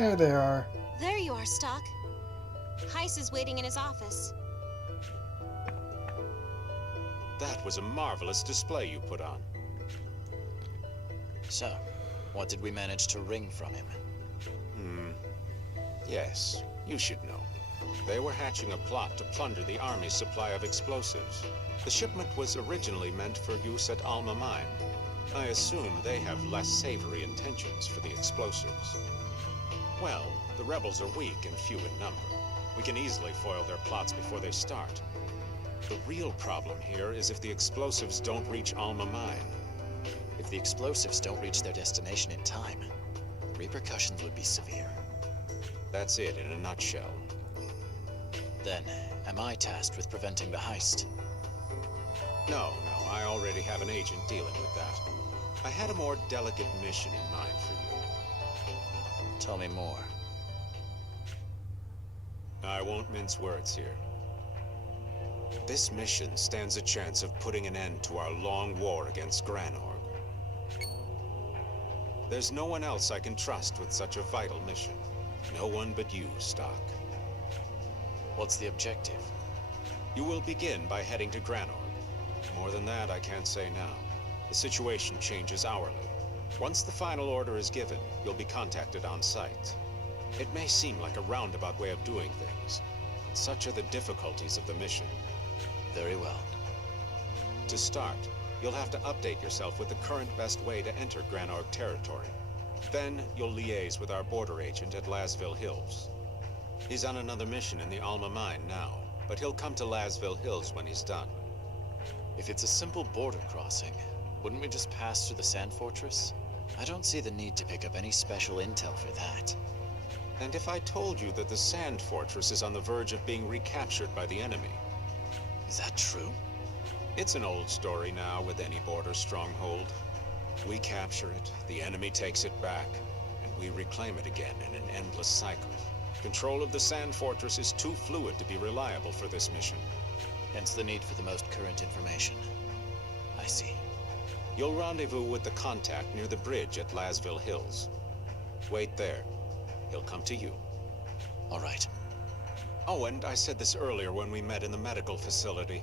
There they are. There you are, Stocke. Heiss is waiting in his office. That was a marvelous display you put on. So, what did we manage to wring from him? Yes, you should know. They were hatching a plot to plunder the army's supply of explosives. The shipment was originally meant for use at Alma Mine. I assume they have less savory intentions for the explosives. Well, the rebels are weak and few in number. We can easily foil their plots before they start. The real problem here is if the explosives don't reach Alma Mine. If the explosives don't reach their destination in time, the repercussions would be severe. That's it in a nutshell. Then, am I tasked with preventing the heist? No, I already have an agent dealing with that. I had a more delicate mission in mind for you. Tell me more. I won't mince words here. This mission stands a chance of putting an end to our long war against Granorg. There's no one else I can trust with such a vital mission. No one but you, Stocke. What's the objective? You will begin by heading to Granorg. More than that, I can't say now. The situation changes hourly. Once the final order is given, you'll be contacted on site. It may seem like a roundabout way of doing things, but such are the difficulties of the mission. Very well. To start, you'll have to update yourself with the current best way to enter Granorg territory. Then, you'll liaise with our border agent at Lasville Hills. He's on another mission in the Alma Mine now, but he'll come to Lasville Hills when he's done. If it's a simple border crossing, wouldn't we just pass through the sand fortress? I don't see the need to pick up any special intel for that. And if I told you that the sand fortress is on the verge of being recaptured by the enemy? Is that true? It's an old story now with any border stronghold. We capture it, the enemy takes it back, and we reclaim it again in an endless cycle. Control of the sand fortress is too fluid to be reliable for this mission. Hence the need for the most current information. I see. You'll rendezvous with the contact near the bridge at Lasville Hills. Wait there. He'll come to you. All right. Oh, and I said this earlier when we met in the medical facility,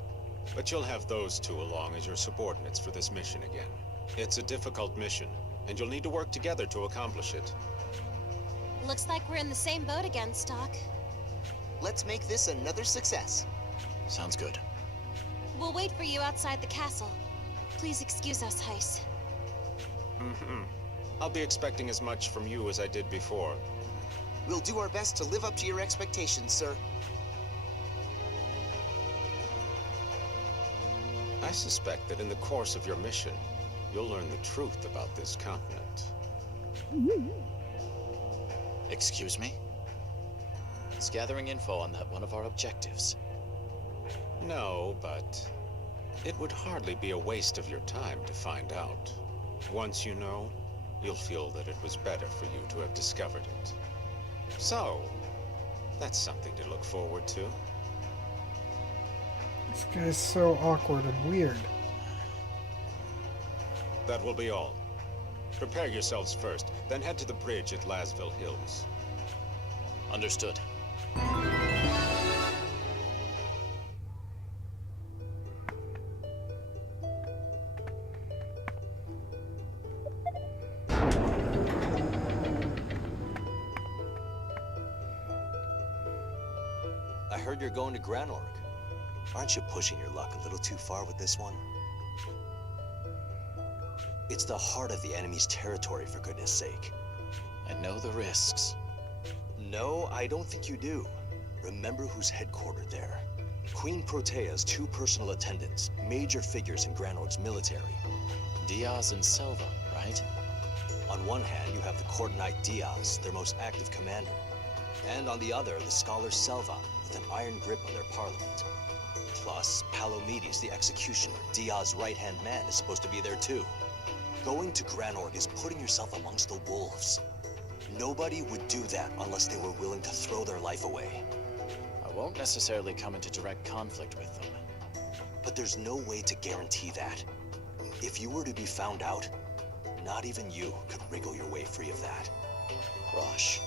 but you'll have those two along as your subordinates for this mission again. It's a difficult mission, and you'll need to work together to accomplish it. Looks like we're in the same boat again, Stocke. Let's make this another success. Sounds good. We'll wait for you outside the castle. Please excuse us, Heiss. I'll be expecting as much from you as I did before. We'll do our best to live up to your expectations, sir. I suspect that in the course of your mission, you'll learn the truth about this continent. Excuse me? It's gathering info on that one of our objectives. No, but it would hardly be a waste of your time to find out. Once you know, you'll feel that it was better for you to have discovered it. So, that's something to look forward to. This guy's so awkward and weird. That will be all. Prepare yourselves first, then head to the bridge at Lasville Hills. Understood. I heard you're going to Granorg. Aren't you pushing your luck a little too far with this one? It's the heart of the enemy's territory, for goodness sake. I know the risks. No, I don't think you do. Remember who's headquartered there. Queen Protea's two personal attendants, major figures in Granorg's military. Diaz and Selva, right? On one hand, you have the Court Knight Diaz, their most active commander. And on the other, the scholar Selva, with an iron grip on their parliament. Plus, Palomedes, the executioner, Diaz's right-hand man, is supposed to be there too. Going to Granorg is putting yourself amongst the wolves. Nobody would do that unless they were willing to throw their life away. I won't necessarily come into direct conflict with them. But there's no way to guarantee that. If you were to be found out, not even you could wriggle your way free of that. Rosh,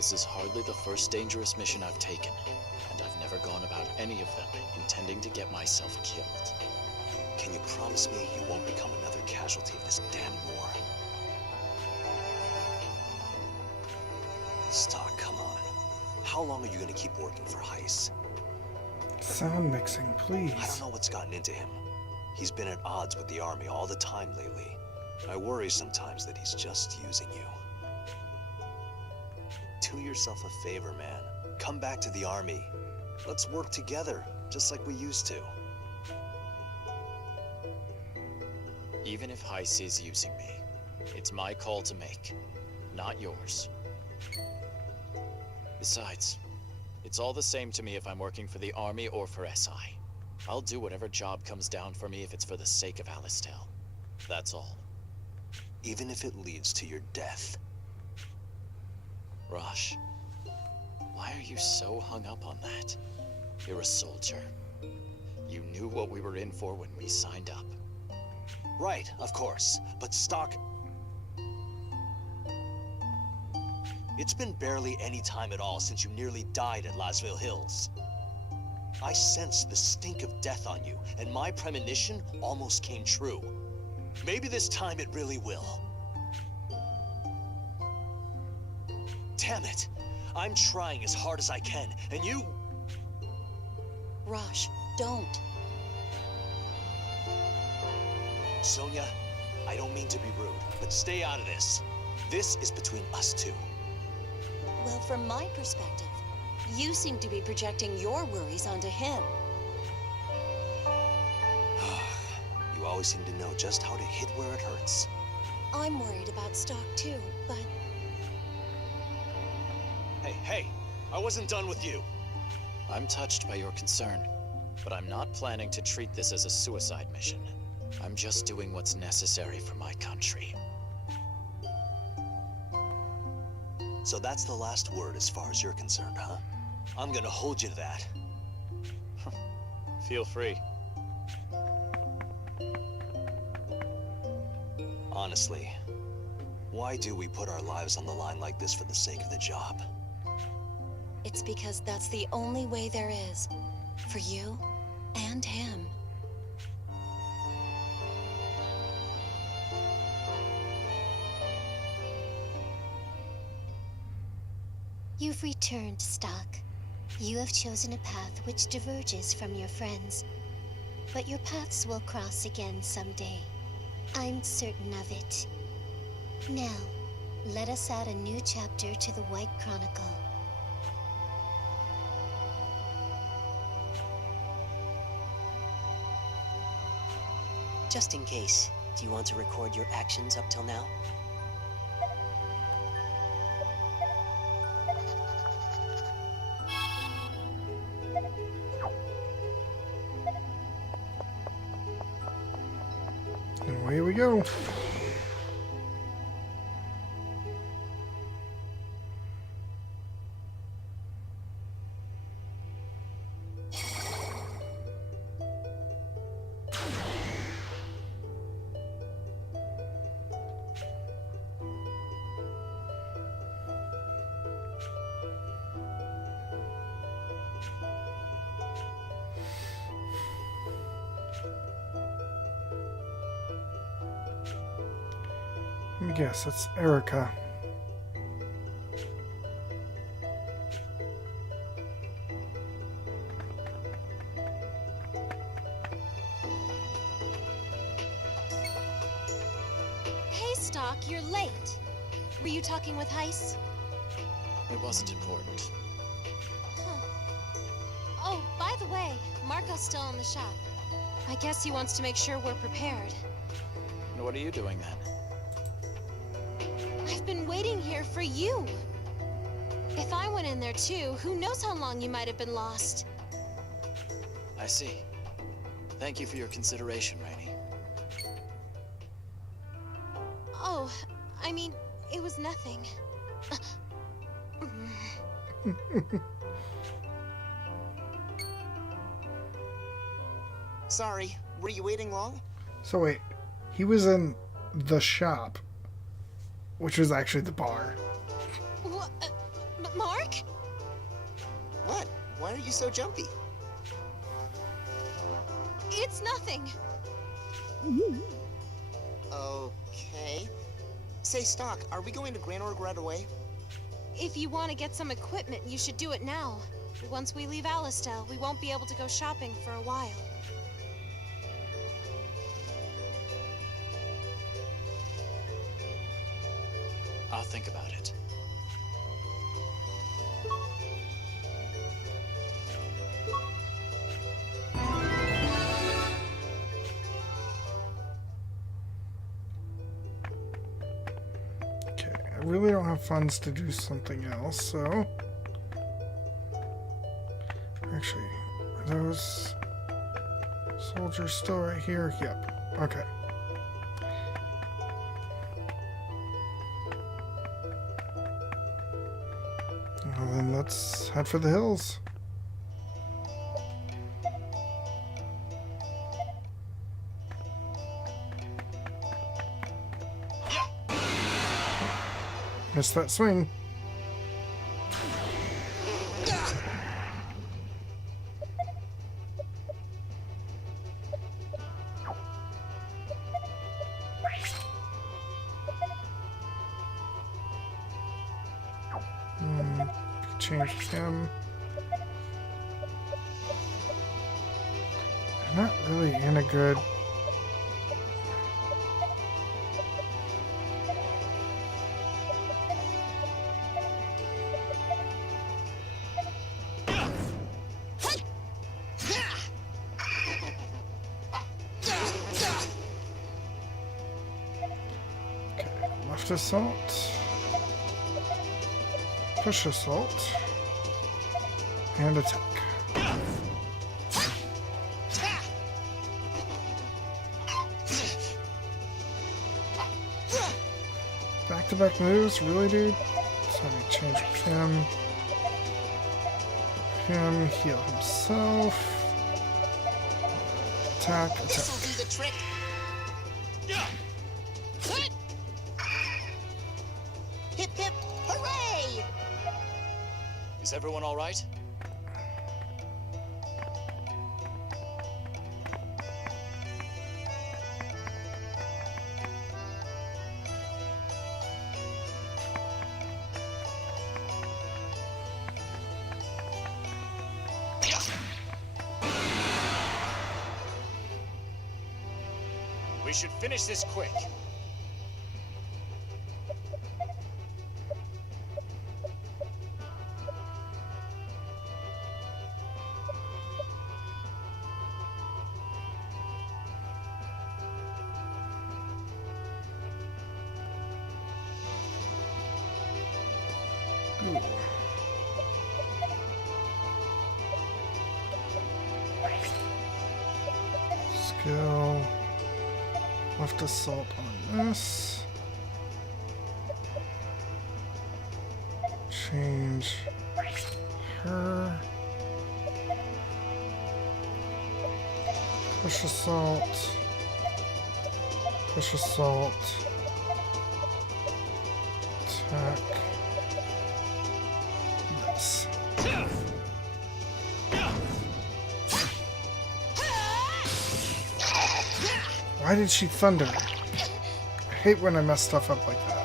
This is hardly the first dangerous mission I've taken, and I've never gone about any of them intending to get myself killed. Can you promise me you won't become another casualty of this damn war? Stocke, come on. How long are you gonna keep working for Heiss? Sound mixing, please. I don't know what's gotten into him. He's been at odds with the army all the time lately. I worry sometimes that he's just using you. Do yourself a favor, man. Come back to the army. Let's work together, just like we used to. Even if Heiss is using me, it's my call to make, not yours. Besides, it's all the same to me if I'm working for the army or for SI. I'll do whatever job comes down for me if it's for the sake of Alistel. That's all. Even if it leads to your death. Rosh, why are you so hung up on that? You're a soldier. You knew what we were in for when we signed up. Right, of course. But Stocke... It's been barely any time at all since you nearly died at Lasville Hills. I sensed the stink of death on you, and my premonition almost came true. Maybe this time it really will. Damn it! I'm trying as hard as I can, and you... Rosh, don't. Sonya, I don't mean to be rude, but stay out of this. This is between us two. Well, from my perspective, you seem to be projecting your worries onto him. You always seem to know just how to hit where it hurts. I'm worried about Stocke too, but... Hey, I wasn't done with you. I'm touched by your concern, but I'm not planning to treat this as a suicide mission. I'm just doing what's necessary for my country. So that's the last word as far as you're concerned, huh? I'm gonna hold you to that. Feel free. Honestly, why do we put our lives on the line like this for the sake of the job? It's because that's the only way there is. For you and him. You've returned, Stocke. You have chosen a path which diverges from your friends. But your paths will cross again someday. I'm certain of it. Now, let us add a new chapter to the White Chronicle. Just in case, do you want to record your actions up till now? And away we go. Let me guess, it's Erica. Hey, Stocke, you're late. Were you talking with Heiss? It wasn't important. Huh. Oh, by the way, Marco's still in the shop. I guess he wants to make sure we're prepared. And what are you doing then? I've been waiting here for you. If I went in there too, who knows how long you might have been lost. I see. Thank you for your consideration, Rainey. Oh, I mean, it was nothing. Sorry, were you waiting long? So wait, he was in the shop, which was actually the bar. What? Mark? What? Why are you so jumpy? It's nothing. Okay. Say, Stocke, are we going to Granorg right away? If you want to get some equipment, you should do it now. Once we leave Alistel, we won't be able to go shopping for a while. I'll think about it. Okay, I really don't have funds to do something else, so... Actually, are those soldiers still right here? Yep. Okay. Well, then let's head for the hills. Missed that swing. Change him. I'm not really in a good... Okay, left assault. Push assault. And attack. Back-to-back moves? Really, dude? So let me change him. Him, heal himself. Attack, attack. This'll do the trick. Hip hip, hooray! Is everyone all right? We should finish this quick. Ooh. Skill. Left assault on this. Change her. Push assault. Push assault. Attack. This. Why did she thunder? I hate when I mess stuff up like that.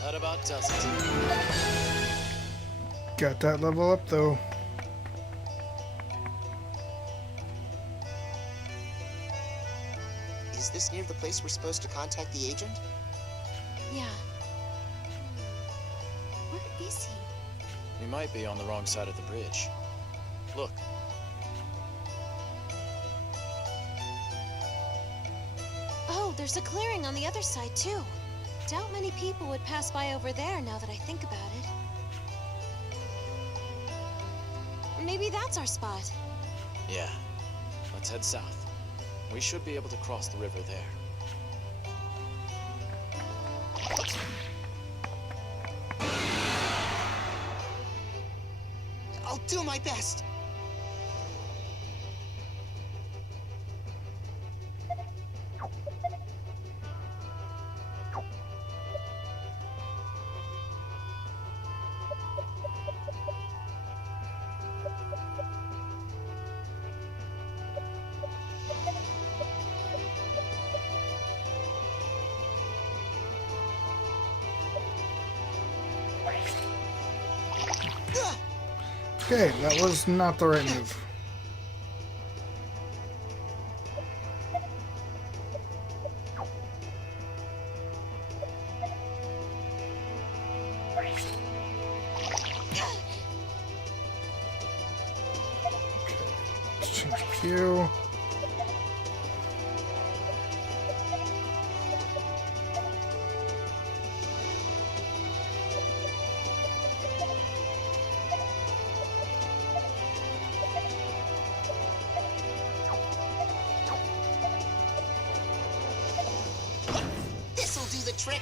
That about does it. Got that level up though. Is this near the place we're supposed to contact the agent? Yeah. Where is he? We might be on the wrong side of the bridge. Look. Oh, there's a clearing on the other side, too. Doubt many people would pass by over there now that I think about it. Maybe that's our spot. Yeah. Let's head south. We should be able to cross the river there. do my best. Okay, that was not the right move. Let's change view. This'll do the trick.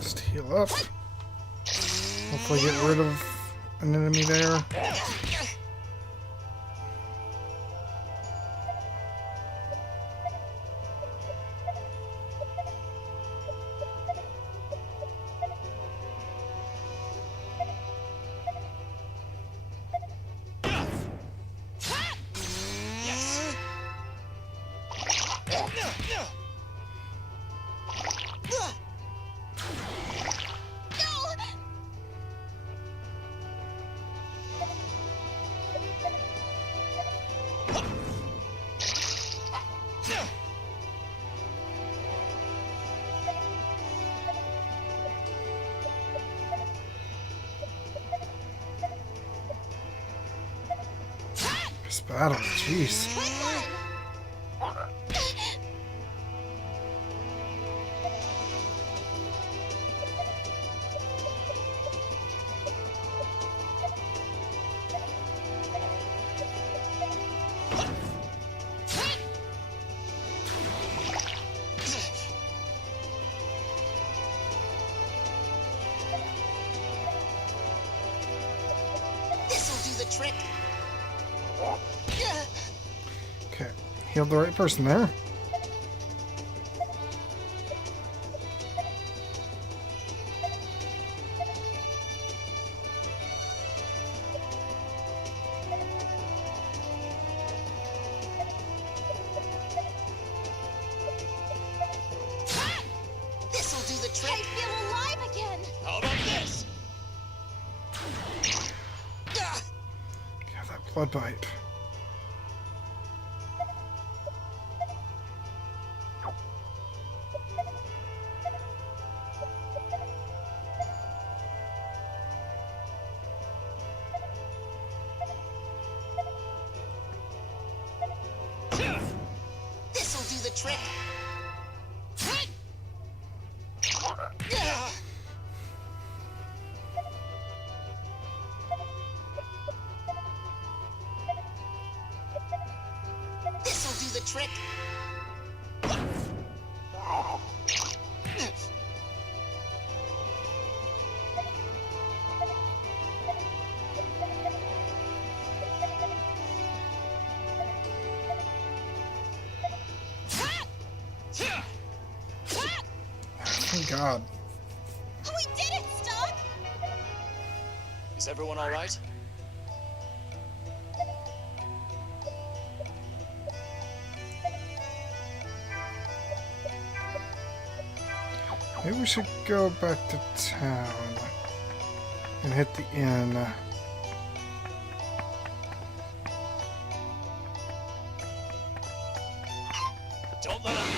Just heal up. Hopefully get rid of an enemy there. This battle, jeez. This'll do the trick. Okay, healed the right person there. This'll do the trick. I feel alive again! How about this? Yeah, that blood bite. This'll do the trick. This'll do the trick. Thank God. We did it, Stocke! Is everyone all right? Maybe we should go back to town and hit the inn. Don't let him.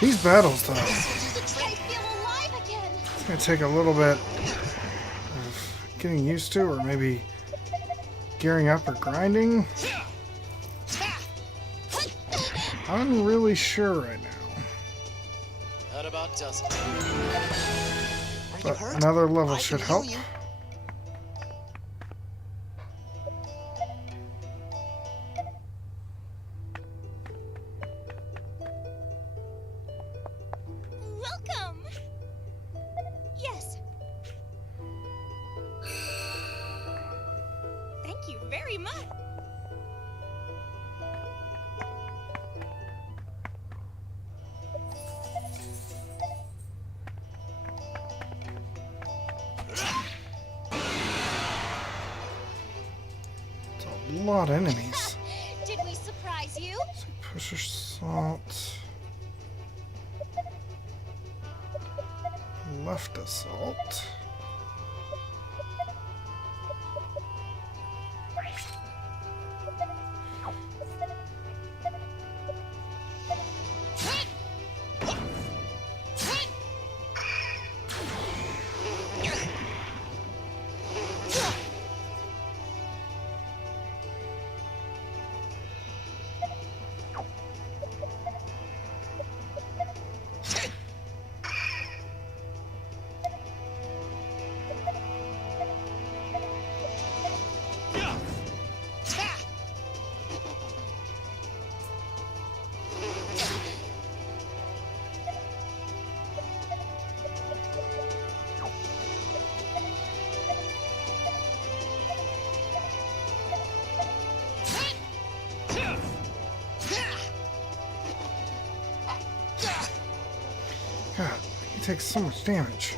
These battles, though, This will do the I trick. feel alive again. it's going to take a little bit of getting used to, or maybe gearing up or grinding. I'm really sure right now. That about does it. Are you But hurt? another level I should can help. heal you. Welcome. Yes. Thank you very much. It's a lot of enemies. Did we surprise you? So pusher assault. Left assault. God, he takes so much damage.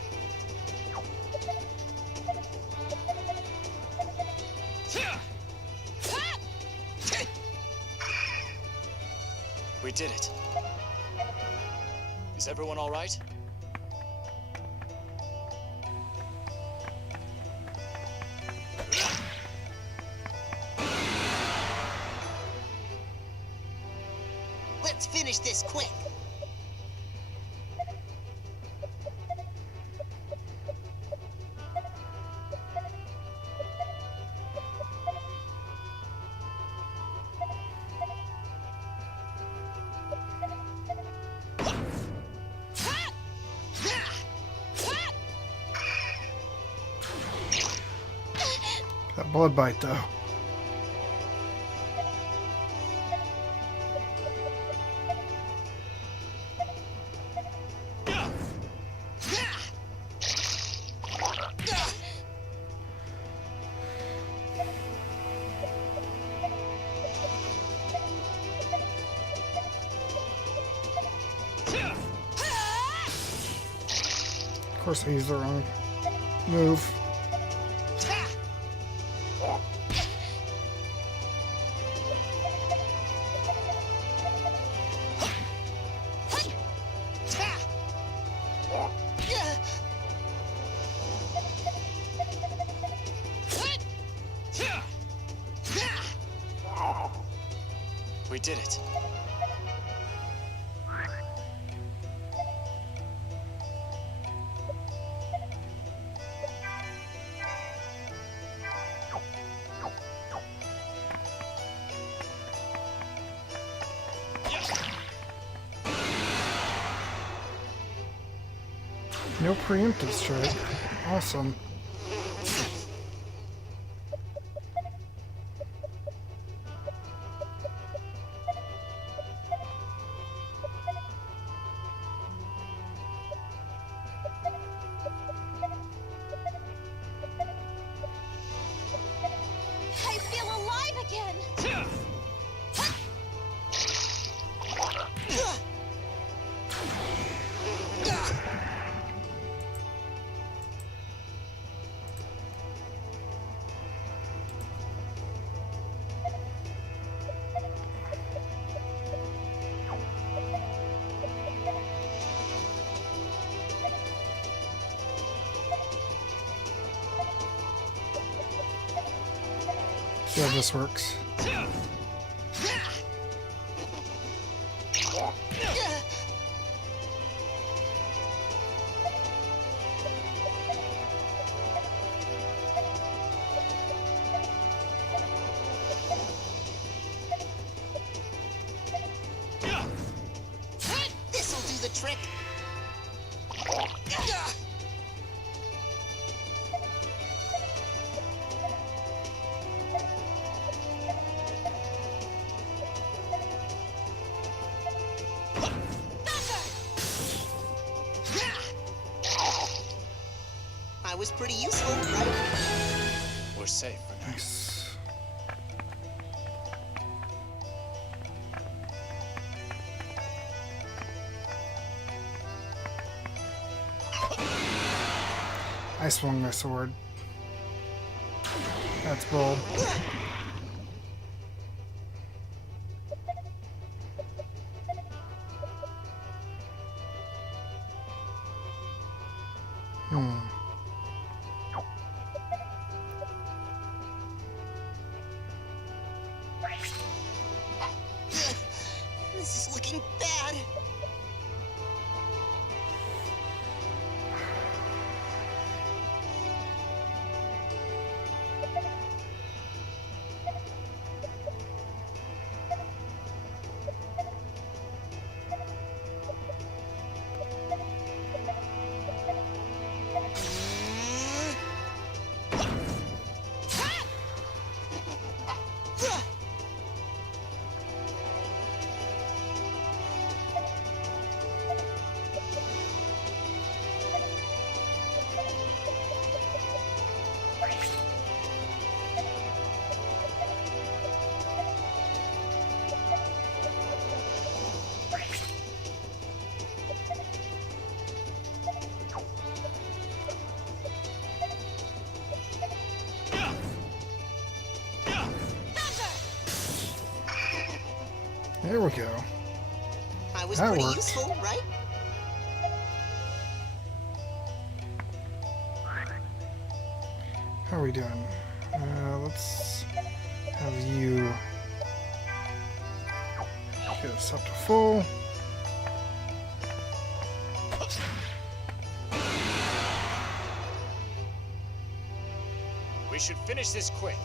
We did it. Is everyone all right? Let's finish this quick. That blood bite, though. Of course, I used the wrong move. We did it. No preemptive strike. Awesome. I feel alive again. See how this works. trick. I was pretty useful, right? We're safe for now. Nice. I swung my sword. That's bold. This is looking bad. There we go. I was That pretty worked. useful, right? How are we doing? Let's have you get us up to full. We should finish this quick.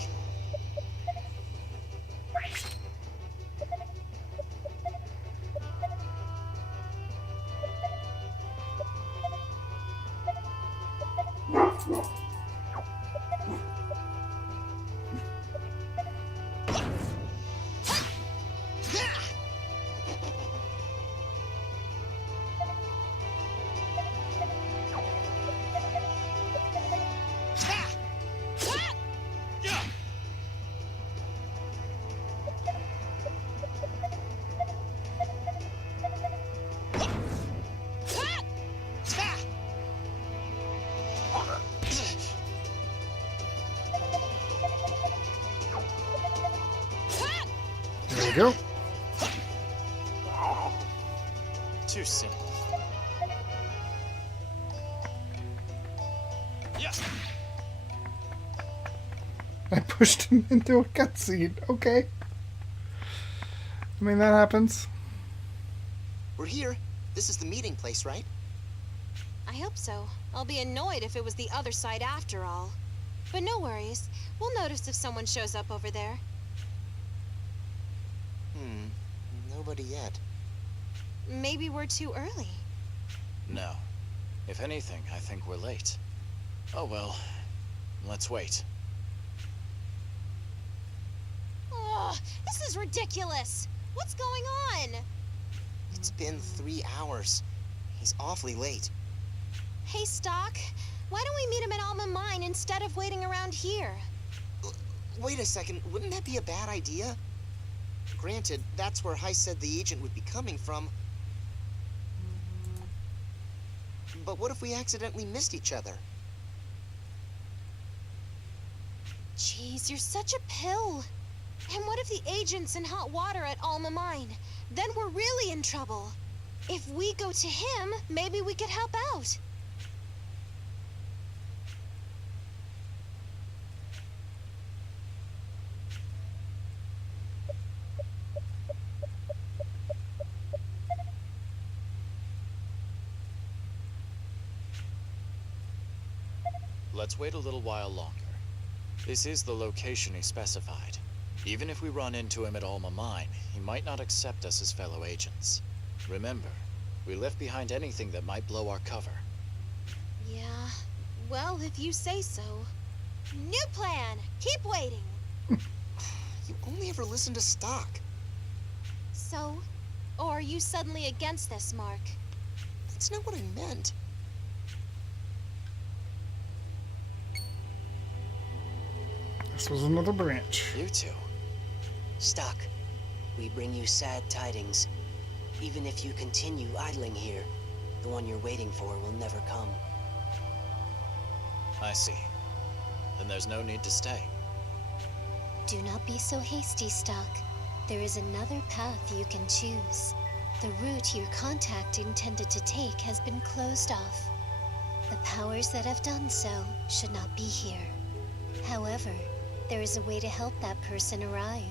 There we go. Too simple. Yeah. I pushed him into a cutscene. Okay. I mean, that happens. We're here. This is the meeting place, right? I hope so. I'll be annoyed if it was the other side after all. But no worries. We'll notice if someone shows up over there. Nobody yet. Maybe we're too early. No. If anything, I think we're late. Oh well. Let's wait. Oh, this is ridiculous! What's going on? It's been 3 hours. He's awfully late. Hey, Stocke. Why don't we meet him at Alma Mine instead of waiting around here? Wait a second, wouldn't that be a bad idea? Granted, that's where Heist said the agent would be coming from. But what if we accidentally missed each other? Jeez, you're such a pill. And what if the agent's in hot water at Alma Mine? Then we're really in trouble. If we go to him, maybe we could help out. Let's wait a little while longer. This is the location he specified. Even if we run into him at Alma Mine, he might not accept us as fellow agents. Remember, We left behind anything that might blow our cover. Yeah, well, if you say so. New plan! Keep waiting! You only ever listen to Stocke. So? Or are you suddenly against this, Mark? That's not what I meant. This was another branch. You two. Stocke, we bring you sad tidings. Even if you continue idling here, the one you're waiting for will never come. I see. Then there's no need to stay. Do not be so hasty, Stocke. There is another path you can choose. The route your contact intended to take has been closed off. The powers that have done so should not be here. However, there is a way to help that person arrive.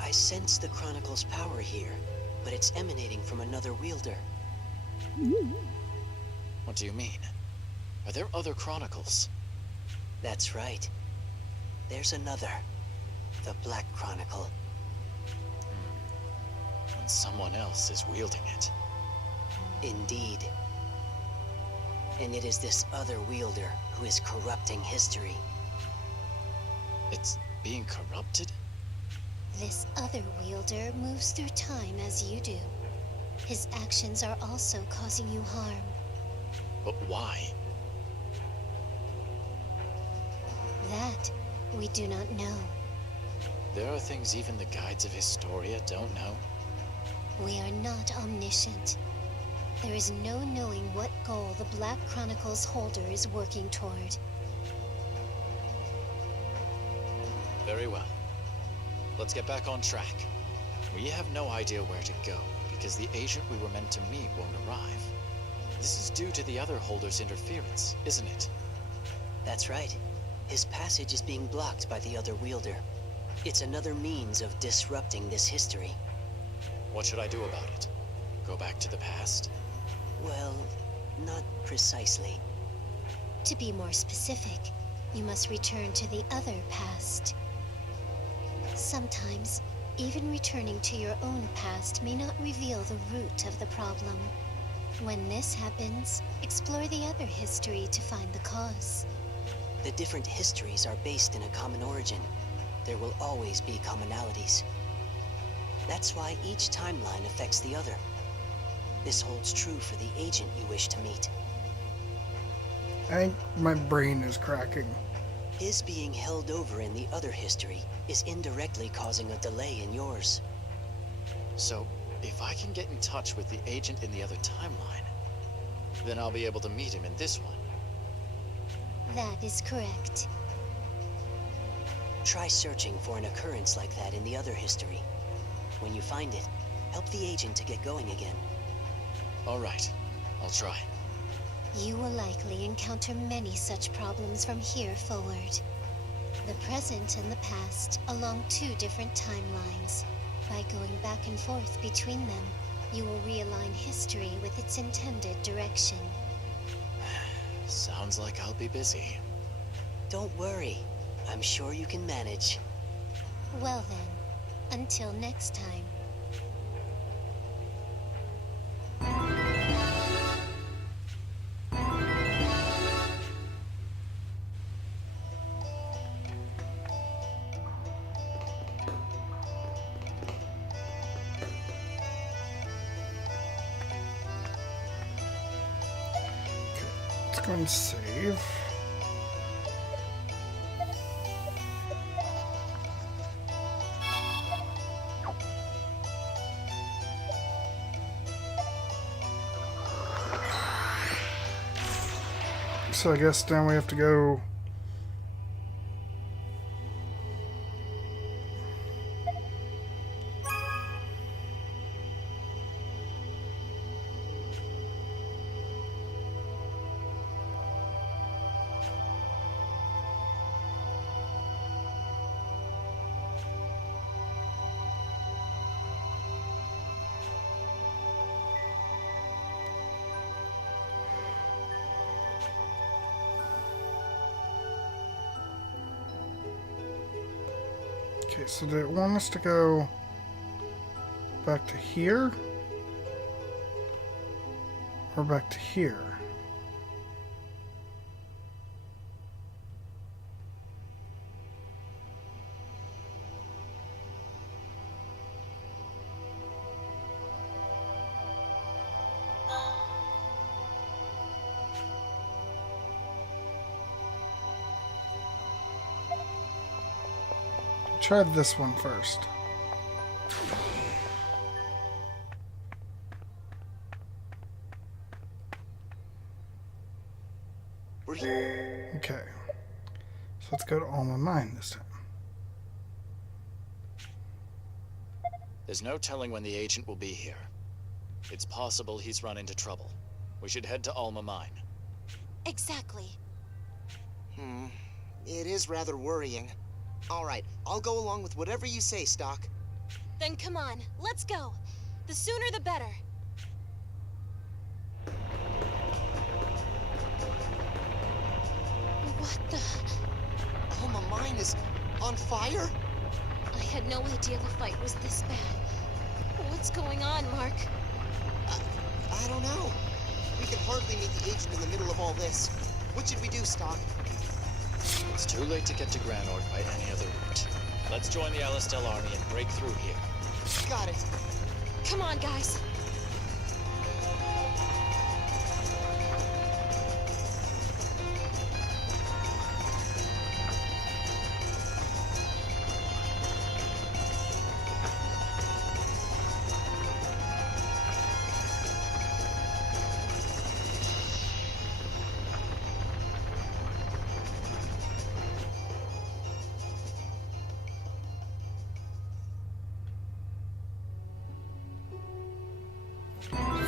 I sense the Chronicle's power here, but it's emanating from another wielder. What do you mean? Are there other Chronicles? That's right. There's another. The Black Chronicle. And someone else is wielding it. Indeed. And it is this other wielder who is corrupting history. It's being corrupted? This other wielder moves through time as you do. His actions are also causing you harm. But why? That we do not know. There are things even the guides of Historia don't know. We are not omniscient. There is no knowing what goal the Black Chronicle's holder is working toward. Very well. Let's get back on track. We have no idea where to go, because the agent we were meant to meet won't arrive. This is due to the other holder's interference, isn't it? That's right. His passage is being blocked by the other wielder. It's another means of disrupting this history. What should I do about it? Go back to the past? Well, not precisely. To be more specific, you must return to the other past. Sometimes, even returning to your own past may not reveal the root of the problem. When this happens, explore the other history to find the cause. The different histories are based in a common origin. There will always be commonalities. That's why each timeline affects the other. This holds true for the agent you wish to meet. I think my brain is cracking. His being held over in the other history is indirectly causing a delay in yours. So, if I can get in touch with the agent in the other timeline, then I'll be able to meet him in this one. That is correct. Try searching for an occurrence like that in the other history. When you find it, help the agent to get going again. All right, I'll try. You will likely encounter many such problems from here forward. The present and the past along two different timelines. By going back and forth between them, you will realign history with its intended direction. Sounds like I'll be busy. Don't worry. I'm sure you can manage. Well then, until next time. Let's go and save. So I guess now we have to go. Okay, so they want us to go back to here? we're back to here. Try this one first. Okay. So let's go to Alma Mine this time. There's no telling when the agent will be here. It's possible he's run into trouble. We should head to Alma Mine. Exactly. It is rather worrying. All right, I'll go along with whatever you say, Stocke. Then come on, let's go. The sooner the better. What the? Alma Mine is on fire? I had no idea the fight was this bad. What's going on, Mark? I don't know. We can hardly meet the agent in the middle of all this. What should we do, Stocke? It's too late to get to Granorg by any other route. Let's join the Alistel army and break through here. Got it. Come on, guys.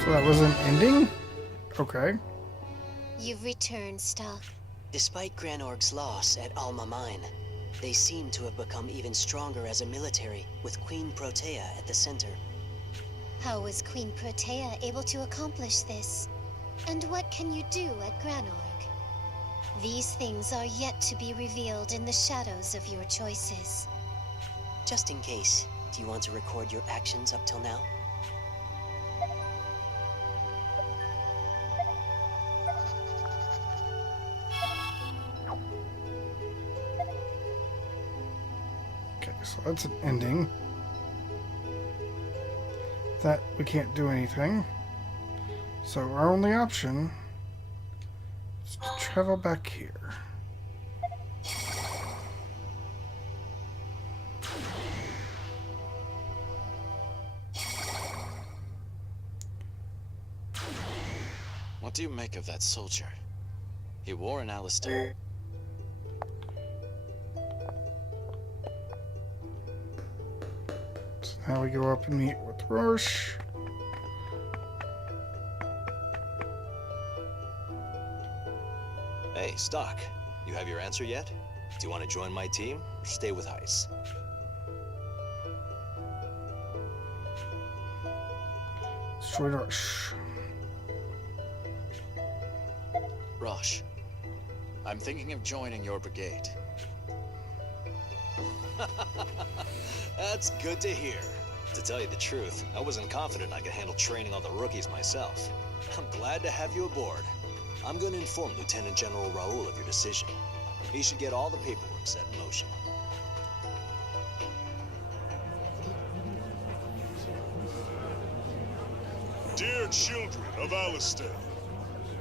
So that was an ending? Okay. You've returned, Stocke. Despite Granorg's loss at Alma Mine, they seem to have become even stronger as a military, with Queen Protea at the center. How was Queen Protea able to accomplish this? And what can you do at Granorg? These things are yet to be revealed in the shadows of your choices. Just in case, do you want to record your actions up till now? Okay, so that's an ending. That we can't do anything. So our only option is to travel back here. What do you make of that soldier? He wore an Alistel. So now we go up and meet with Roche. Hey, Stocke, you have your answer yet? Do you want to join my team or stay with Heis? Destroy Roche. Roche, I'm thinking of joining your brigade. That's good to hear. To tell you the truth, I wasn't confident I could handle training all the rookies myself. I'm glad to have you aboard. I'm going to inform Lieutenant General Raoul of your decision. He should get all the paperwork set in motion. Dear children of Alistel,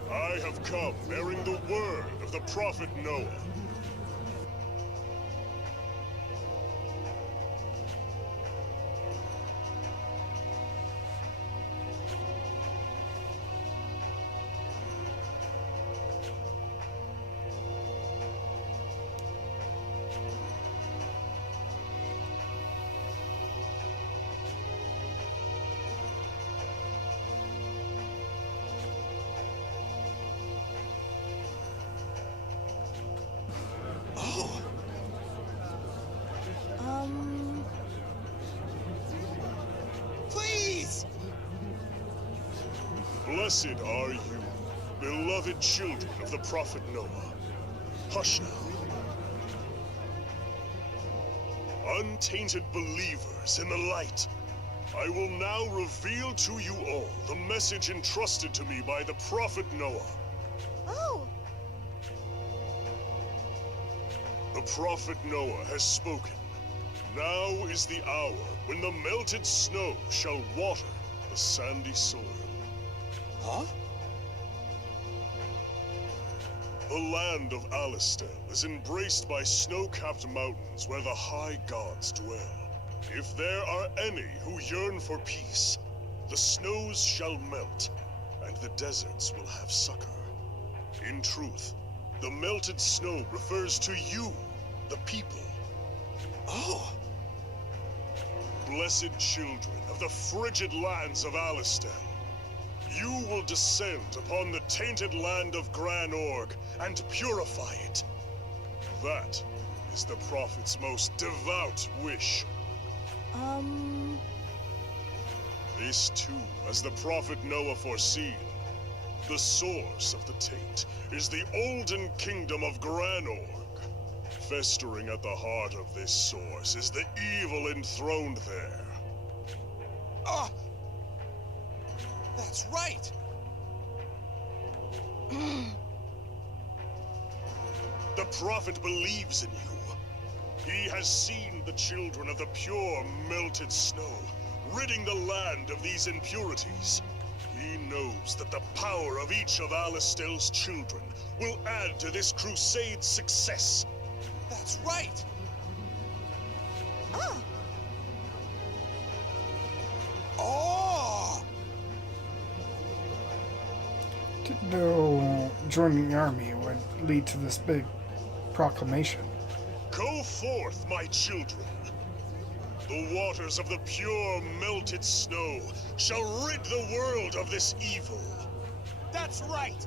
I have come bearing the word of the prophet Noah. Please! Blessed are you, beloved children of the prophet Noah. Hush now. Untainted believers in the light, I will now reveal to you all the message entrusted to me by the Prophet Noah. Oh, The Prophet Noah has spoken. Now is the hour when the melted snow shall water the sandy soil. Huh? The land of Alistel is embraced by snow-capped mountains where the high gods dwell. If there are any who yearn for peace, the snows shall melt, and the deserts will have succor. In truth, the melted snow refers to you, the people. Oh! Blessed children of the frigid lands of Alistel, you will descend upon the tainted land of Granorg and purify it. That is the Prophet's most devout wish. This too, as the Prophet Noah foreseen. The source of the taint is the olden kingdom of Granorg. Festering at the heart of this source is the evil enthroned there. Ah! That's right! The Prophet believes in you. He has seen the children of the pure melted snow, ridding the land of these impurities. He knows that the power of each of Alistel's children will add to this crusade's success. That's right! oh, Oh! Didn't know joining the army would lead to this big proclamation. Go forth, my children. The waters of the pure melted snow shall rid the world of this evil. That's right!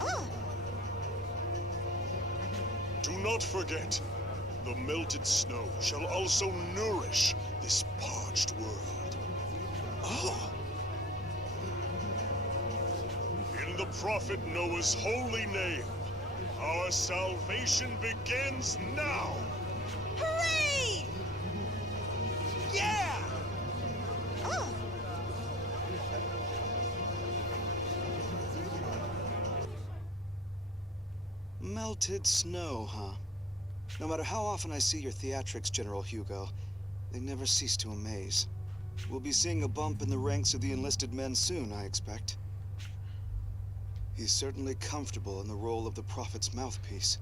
oh. Do not forget, the melted snow shall also nourish this parched world. Oh! In the Prophet Noah's holy name, our salvation begins now! Hooray! Yeah! Oh, Melted snow, huh? No matter how often I see your theatrics, General Hugo, they never cease to amaze. We'll be seeing a bump in the ranks of the enlisted men soon, I expect. He's certainly comfortable in the role of the Prophet's mouthpiece.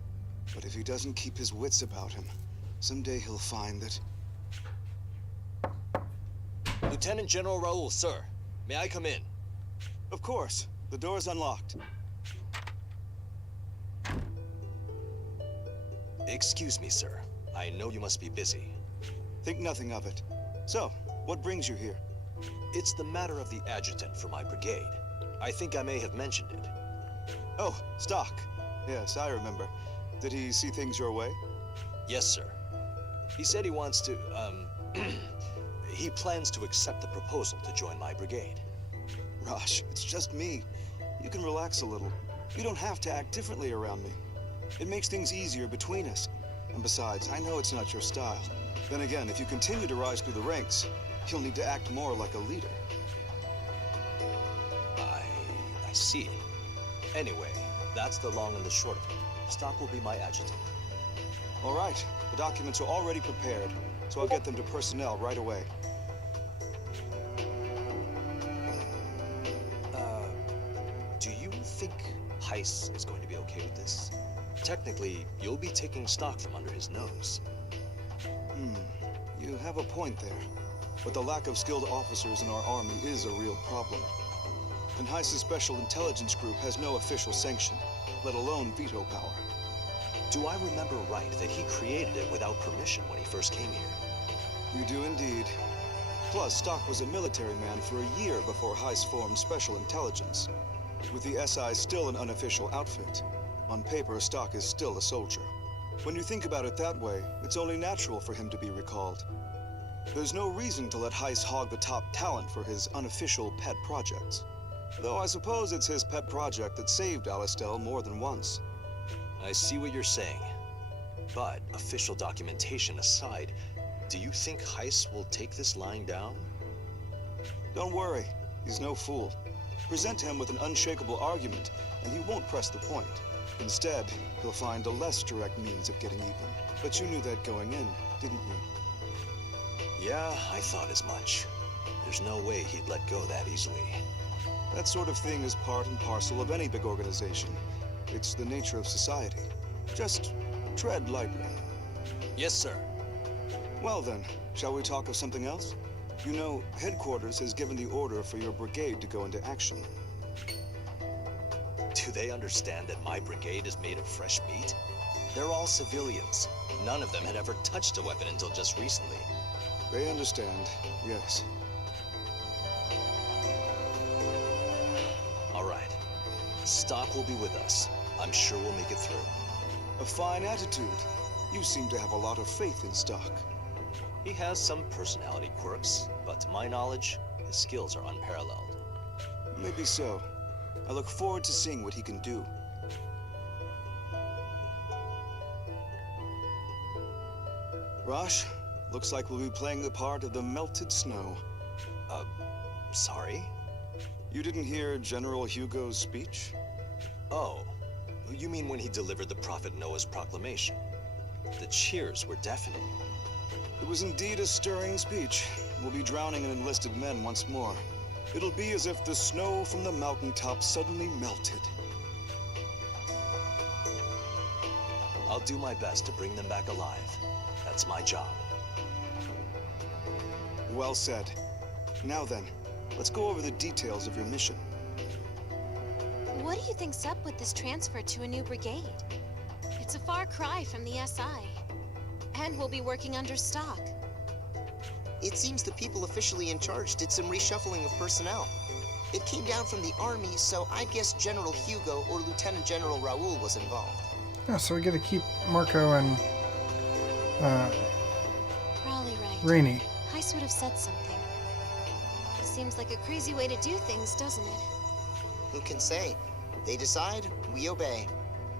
But if he doesn't keep his wits about him, someday he'll find that... Lieutenant General Raoul, sir. May I come in? Of course. The door's unlocked. Excuse me, sir. I know you must be busy. Think nothing of it. So, what brings you here? It's the matter of the adjutant for my brigade. I think I may have mentioned it. Oh, Stocke. Yes, I remember. Did he see things your way? Yes, sir. He said he wants to, he plans to accept the proposal to join my brigade. Rosh, it's just me. You can relax a little. You don't have to act differently around me. It makes things easier between us. And besides, I know it's not your style. Then again, if you continue to rise through the ranks, you'll need to act more like a leader. I see. Anyway, that's the long and the short of it. Stocke will be my adjutant. All right. The documents are already prepared, so I'll get them to personnel right away. Do you think Heiss is going to be okay with this? Technically, you'll be taking Stocke from under his nose. You have a point there. But the lack of skilled officers in our army is a real problem. And Heiss's Special Intelligence Group has no official sanction, let alone veto power. Do I remember right that he created it without permission when he first came here? You do indeed. Plus, Stocke was a military man for a year before Heiss formed Special Intelligence. With the SI still an unofficial outfit, on paper, Stocke is still a soldier. When you think about it that way, it's only natural for him to be recalled. There's no reason to let Heiss hog the top talent for his unofficial pet projects. Though I suppose it's his pet project that saved Alistel more than once. I see what you're saying. But, official documentation aside, Do you think Heiss will take this lying down? Don't worry, he's no fool. Present him with an unshakable argument, and he won't press the point. Instead, he'll find a less direct means of getting even. But you knew that going in, didn't you? Yeah, I thought as much. There's no way he'd let go that easily. That sort of thing is part and parcel of any big organization. It's the nature of society. Just tread lightly. Yes, sir. Well then, shall we talk of something else? You know, headquarters has given the order for your brigade to go into action. Do they understand that my brigade is made of fresh meat? They're all civilians. None of them had ever touched a weapon until just recently. They understand, yes. All right. Stocke will be with us. I'm sure we'll make it through. A fine attitude. You seem to have a lot of faith in Stocke. He has some personality quirks, but to my knowledge, his skills are unparalleled. Maybe so. I look forward to seeing what he can do. Rosh, looks like we'll be playing the part of the melted snow. Sorry? You didn't hear General Hugo's speech? Oh, you mean when he delivered the Prophet Noah's proclamation? The cheers were deafening. It was indeed a stirring speech. We'll be drowning in enlisted men once more. It'll be as if the snow from the mountaintop suddenly melted. I'll do my best to bring them back alive. That's my job. Well said. Now then, let's go over the details of your mission. What do you think's up with this transfer to a new brigade? It's a far cry from the SI. And we'll be working under Stocke. It seems the people officially in charge did some reshuffling of personnel. It came down from the army, so I guess General Hugo or Lieutenant General Raoul was involved. Yeah, so we get to keep Marco and Probably right. Rainey. Heiss would have said something. Seems like a crazy way to do things, doesn't it? Who can say? They decide, we obey.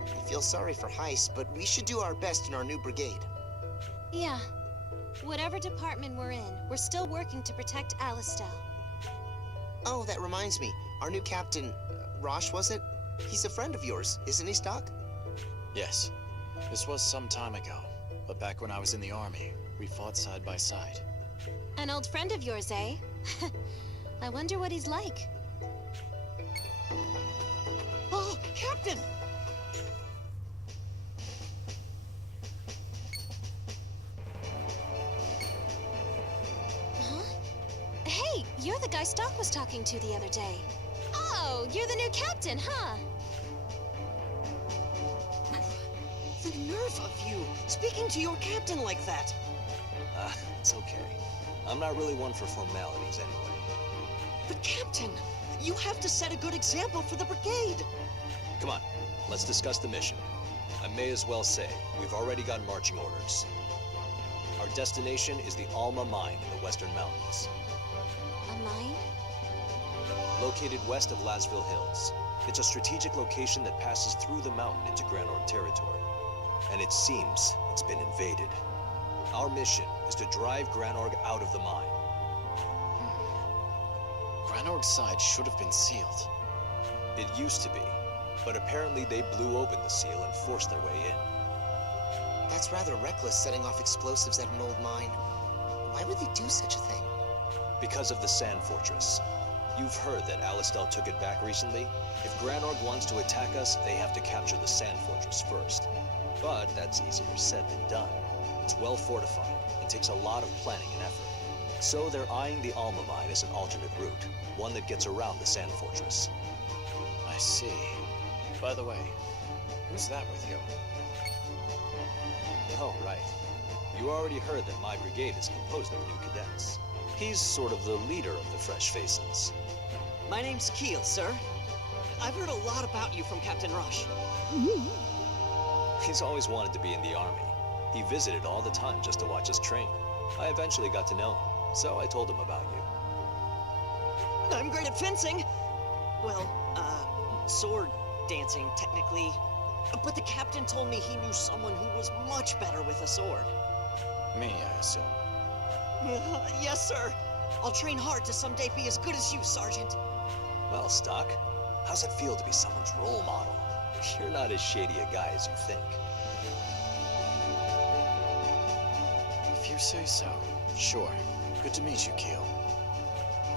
I feel sorry for Heiss, but we should do our best in our new brigade. Yeah. Whatever department we're in, we're still working to protect Alistel. Oh, that reminds me. Our new captain, Rosh, was it? He's a friend of yours, isn't he, Stocke? Yes. This was some time ago, but back when I was in the army, we fought side by side. An old friend of yours, eh? I wonder what he's like. Oh, Captain! Huh? Hey, you're the guy Stocke was talking to the other day. Oh, you're the new captain, huh? The nerve of you, speaking to your captain like that. It's okay. I'm not really one for formalities anyway. But Captain, you have to set a good example for the brigade. Come on, let's discuss the mission. I may as well say, we've already got marching orders. Our destination is the Alma Mine in the Western Mountains. A mine? Located west of Lasville Hills. It's a strategic location that passes through the mountain into Granorg territory. And it seems it's been invaded. Our mission is to drive Granorg out of the mine. Granorg's side should have been sealed. It used to be, but apparently they blew open the seal and forced their way in. That's rather reckless, setting off explosives at an old mine. Why would they do such a thing? Because of the Sand Fortress. You've heard that Alistel took it back recently. If Granorg wants to attack us, they have to capture the Sand Fortress first. But that's easier said than done. It's well fortified and takes a lot of planning and effort. So they're eyeing the Alma Mine as an alternate route, one that gets around the Sand Fortress. I see. By the way, who's that with you? Oh, right. You already heard that my brigade is composed of new cadets. He's sort of the leader of the fresh faces. My name's Keel, sir. I've heard a lot about you from Captain Rush. He's always wanted to be in the army. He visited all the time just to watch us train. I eventually got to know him, so I told him about you. I'm great at fencing. Well, sword dancing, technically. But the captain told me he knew someone who was much better with a sword. Me, I assume. Yes, sir. I'll train hard to someday be as good as you, Sergeant. Well, Stocke, how's it feel to be someone's role model? You're not as shady a guy as you think. If you say so, sure. Good to meet you, Keel.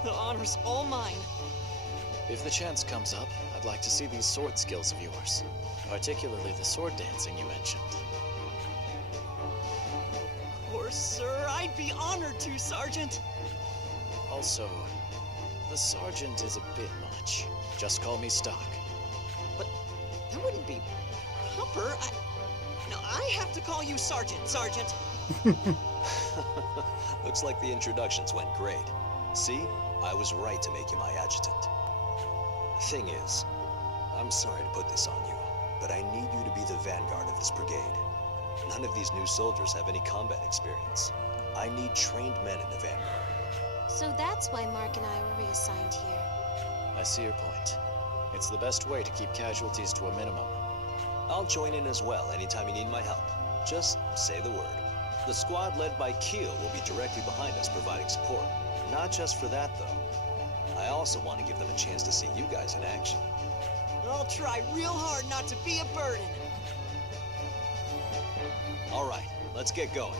The honor's all mine. If the chance comes up, I'd like to see these sword skills of yours. Particularly the sword dancing you mentioned. Of course, sir. I'd be honored to, Sergeant. Also, the sergeant is a bit much. Just call me Stocke. But that wouldn't be proper. I have to call you Sergeant, Sergeant. Looks like the introductions went great. See? I was right to make you my adjutant. The thing is, I'm sorry to put this on you, but I need you to be the vanguard of this brigade. None of these new soldiers have any combat experience. I need trained men in the vanguard. So that's why Mark and I were reassigned here. I see your point. It's the best way to keep casualties to a minimum. I'll join in as well anytime you need my help. Just say the word. The squad led by Keel will be directly behind us providing support. Not just for that, though. I also want to give them a chance to see you guys in action. I'll try real hard not to be a burden. All right, let's get going.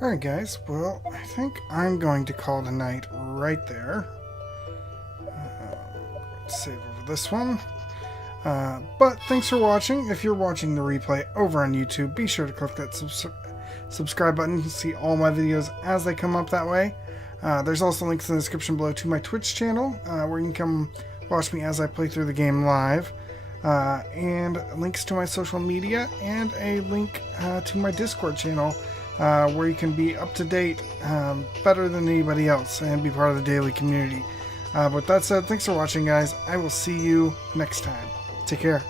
Alright guys, well, I think I'm going to call it a night right there. Save over this one. But thanks for watching. If you're watching the replay over on YouTube, be sure to click that subscribe button to see all my videos as they come up that way. There's also links in the description below to my Twitch channel, where you can come watch me as I play through the game live. And links to my social media, and a link to my Discord channel, where you can be up to date better than anybody else and be part of the daily community. With that said, thanks for watching, guys. I will see you next time. Take care.